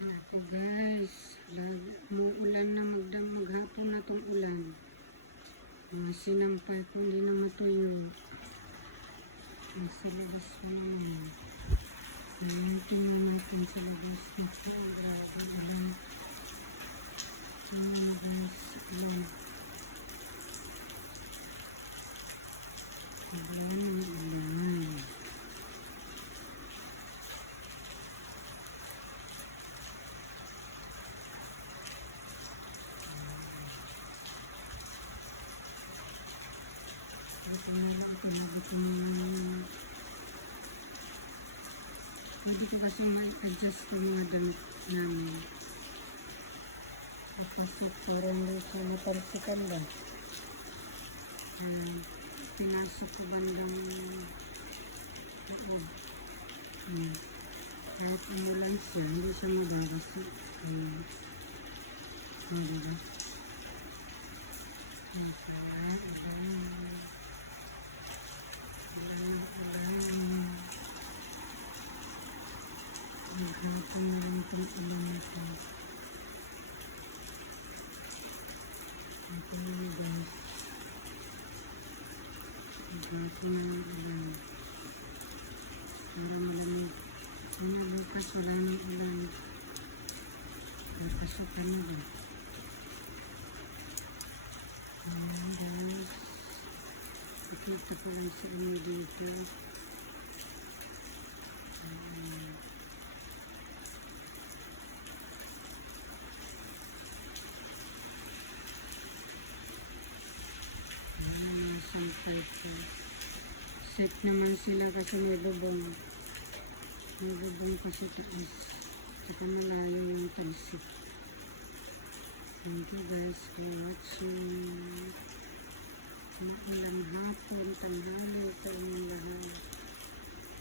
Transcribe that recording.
Ako guys, umuulan na maghapon na tong ulan. Mga sinampay ko hindi na matuyo. Nasa labas ko naman. Tingnan natin sa labas ko. Grabe naman. Guys, ulan. Ulan. Hindi ko kasi ma-adjust yung mga damit namin. Kapasok ko rin sa matalsikan ba. Pinasok ko bandang kahit umulan siya, hindi siya mababas. Diba? Maghapon na lang itong ulan natin. Ito na guys. Maghapon na lang ulan. Para malamig. Sana bukas wala ng ulan. Napasukan na ba? Guys. Nakita ko lang sa inyo dito. Sampal ko. Safe naman sila kasi may bubong. May bubong kasi taas. Saka malayo yung talsik. Thank you guys for watching. Maulang hapon, tanghali.